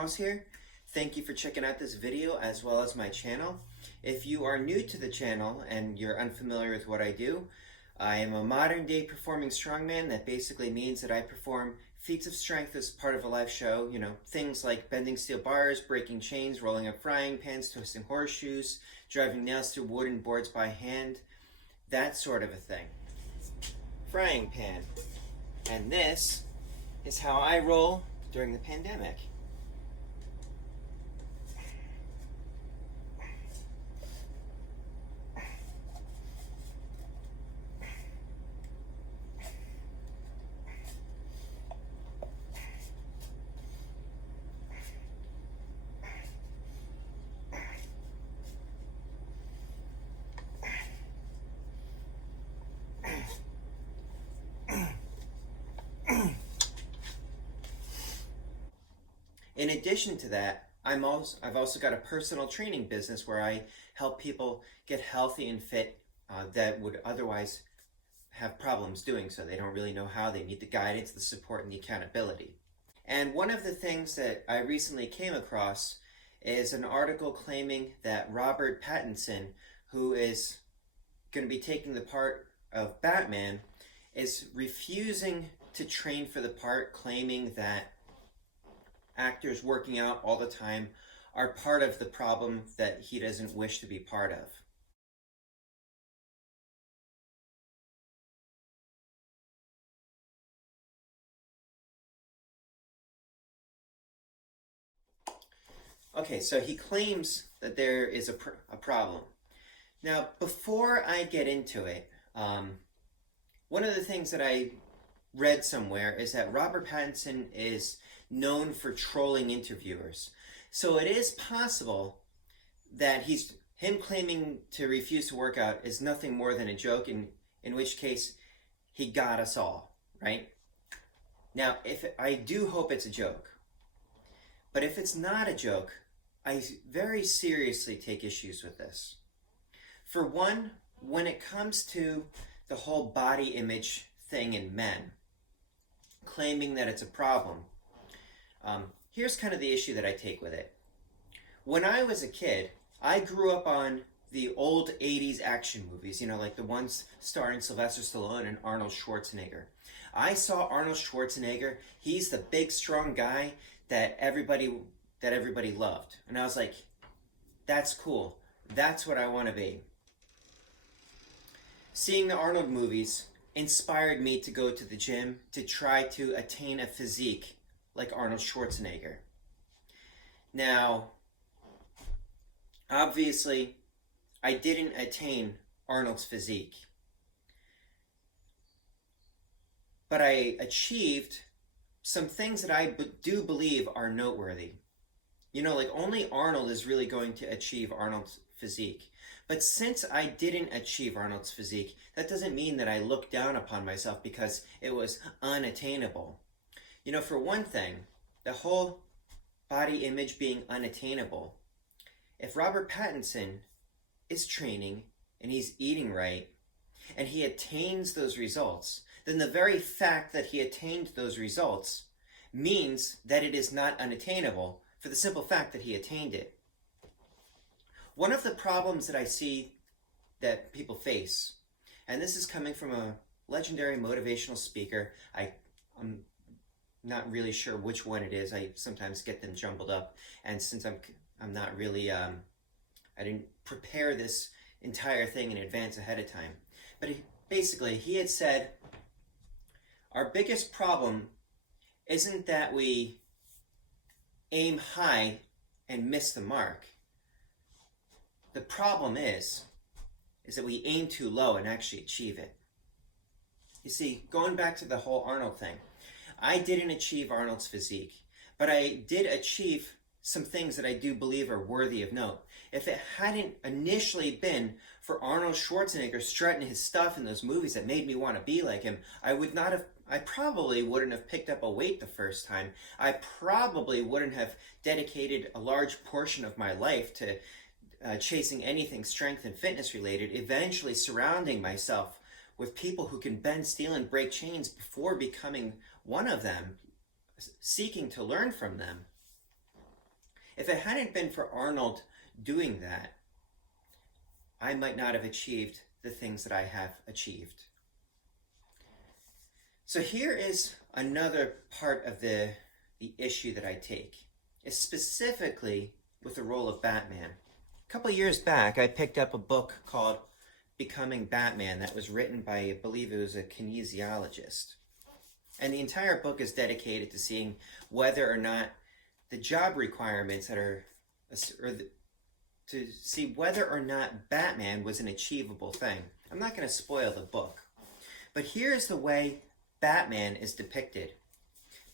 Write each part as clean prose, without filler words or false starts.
Moss here. Thank you for checking out this video as well as my channel. If you are new to the channel and you're unfamiliar with what I do, I am a modern day performing strongman. That basically means that I perform feats of strength as part of a live show. You know, things like bending steel bars, breaking chains, rolling up frying pans, twisting horseshoes, driving nails through wooden boards by hand, that sort of a thing. Frying pan. And this is how I roll during the pandemic. In addition to that, I've also got a personal training business where I help people get healthy and fit that would otherwise have problems doing so. They don't really know how. They need the guidance, the support, and the accountability. And one of the things that I recently came across is an article claiming that Robert Pattinson, who is going to be taking the part of Batman, is refusing to train for the part, claiming that actors working out all the time are part of the problem that he doesn't wish to be part of. Okay, so he claims that there is a problem. Now, before I get into it, one of the things that I read somewhere is that Robert Pattinson is known for trolling interviewers. So it is possible that him claiming to refuse to work out is nothing more than a joke, in which case he got us all, right? Now, I do hope it's a joke. But if it's not a joke, I very seriously take issues with this. For one, when it comes to the whole body image thing in men, claiming that it's a problem, here's kind of the issue that I take with it. When I was a kid, I grew up on the old 80s action movies, you know, like the ones starring Sylvester Stallone and Arnold Schwarzenegger. I saw Arnold Schwarzenegger. He's the big, strong guy that everybody loved. And I was like, that's cool. That's what I want to be. Seeing the Arnold movies inspired me to go to the gym to try to attain a physique like Arnold Schwarzenegger. Now, obviously, I didn't attain Arnold's physique, but I achieved some things that I do believe are noteworthy. You know, like only Arnold is really going to achieve Arnold's physique. But since I didn't achieve Arnold's physique, that doesn't mean that I look down upon myself because it was unattainable. You know, for one thing, the whole body image being unattainable, if Robert Pattinson is training and he's eating right and he attains those results, then the very fact that he attained those results means that it is not unattainable for the simple fact that he attained it. One of the problems that I see that people face, and this is coming from a legendary motivational speaker, I'm not really sure which one it is. I sometimes get them jumbled up, and since I'm not really I didn't prepare this entire thing in advance ahead of time. But he had said, our biggest problem isn't that we aim high and miss the mark. The problem is that we aim too low and actually achieve it. You see, going back to the whole Arnold thing, I didn't achieve Arnold's physique, but I did achieve some things that I do believe are worthy of note. If it hadn't initially been for Arnold Schwarzenegger strutting his stuff in those movies that made me want to be like him, I probably wouldn't have picked up a weight the first time. I probably wouldn't have dedicated a large portion of my life to chasing anything strength and fitness related, eventually surrounding myself with people who can bend steel and break chains before becoming one of them, seeking to learn from them. If it hadn't been for Arnold doing that, I might not have achieved the things that I have achieved. So here is another part of the issue that I take, is specifically with the role of Batman. A couple of years back, I picked up a book called Becoming Batman that was written by, I believe it was a kinesiologist. And the entire book is dedicated to seeing whether or not the job requirements that are, to see whether or not Batman was an achievable thing. I'm not going to spoil the book, but here's the way Batman is depicted.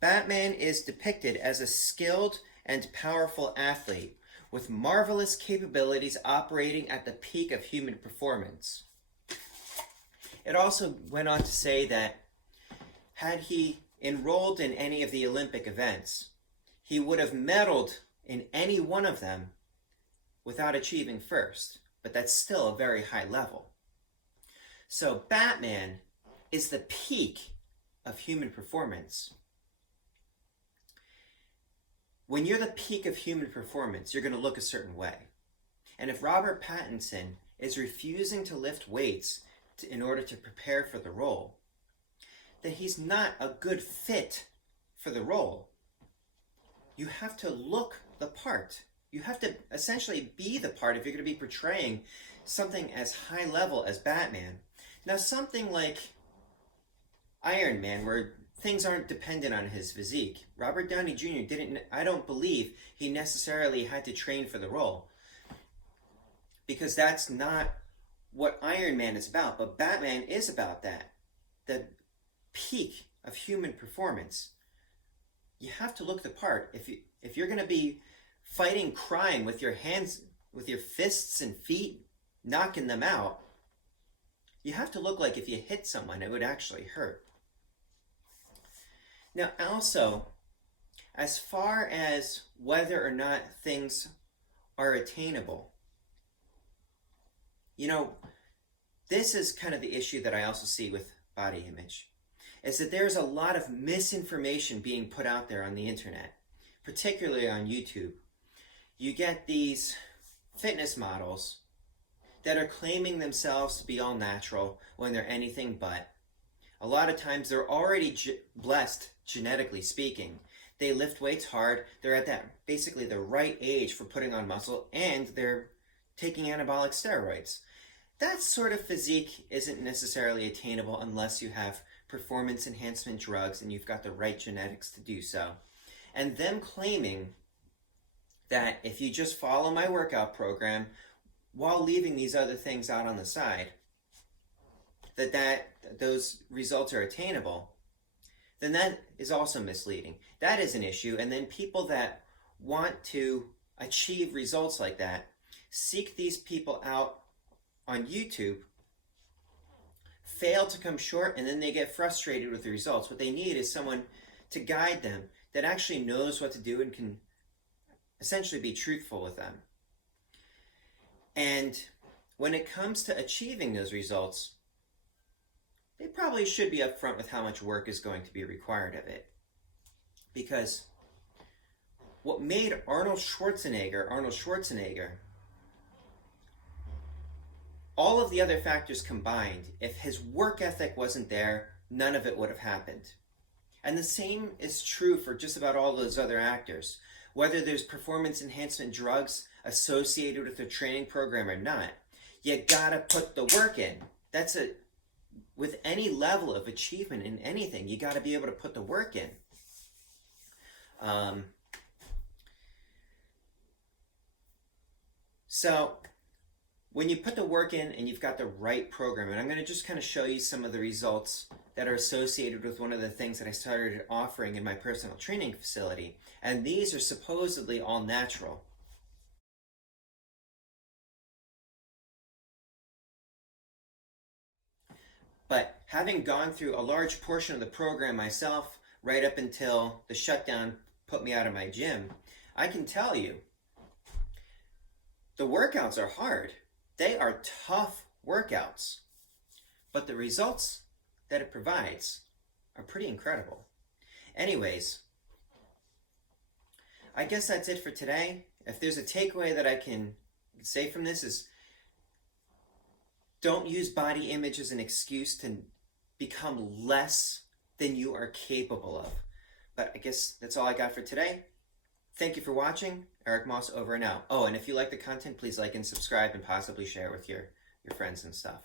Batman is depicted as a skilled and powerful athlete with marvelous capabilities operating at the peak of human performance. It also went on to say that had he enrolled in any of the Olympic events, he would have medaled in any one of them without achieving first, but that's still a very high level. So Batman is the peak of human performance. When you're the peak of human performance, you're going to look a certain way. And if Robert Pattinson is refusing to lift weights in order to prepare for the role, then he's not a good fit for the role. You have to look the part. You have to essentially be the part if you're going to be portraying something as high level as Batman. Now, something like Iron Man, where things aren't dependent on his physique. Robert Downey Jr. I don't believe he necessarily had to train for the role, because that's not what Iron Man is about. But Batman is about that, the peak of human performance. You have to look the part. If you're going to be fighting crime with your hands, with your fists and feet, knocking them out, you have to look like if you hit someone, it would actually hurt. Now, also, as far as whether or not things are attainable, this is kind of the issue that I also see with body image, is that there's a lot of misinformation being put out there on the internet, particularly on YouTube. You get these fitness models that are claiming themselves to be all natural when they're anything but. A lot of times they're already blessed, genetically speaking. They lift weights hard. They're at that basically the right age for putting on muscle, and they're taking anabolic steroids. That sort of physique isn't necessarily attainable unless you have performance enhancement drugs and you've got the right genetics to do so. And them claiming that if you just follow my workout while leaving these other things out on the side, that those results are attainable, then that is also misleading. That is an issue. And then people that want to achieve results like that seek these people out on YouTube, fail to come short, and then they get frustrated with the results. What they need is someone to guide them that actually knows what to do and can essentially be truthful with them. And when it comes to achieving those results, they probably should be upfront with how much work is going to be required of it. Because what made Arnold Schwarzenegger, all of the other factors combined, if his work ethic wasn't there, none of it would have happened. And the same is true for just about all those other actors. Whether there's performance enhancement drugs associated with their training program or not, you gotta put the work in. With any level of achievement in anything, you gotta be able to put the work in. So when you put the work in and you've got the right program, and I'm going to just kind of show you some of the results that are associated with one of the things that I started offering in my personal training facility. And these are supposedly all natural. But having gone through a large portion of the program myself, right up until the shutdown put me out of my gym, I can tell you, the workouts are hard. They are tough workouts. But the results that it provides are pretty incredible. Anyways, I guess that's it for today. If there's a takeaway that I can say from this is, don't use body image as an excuse to become less than you are capable of. But I guess that's all I got for today. Thank you for watching. Eric Moss over and out. Oh, and if you like the content, please like and subscribe and possibly share it with your friends and stuff.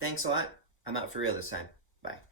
Thanks a lot. I'm out for real this time. Bye.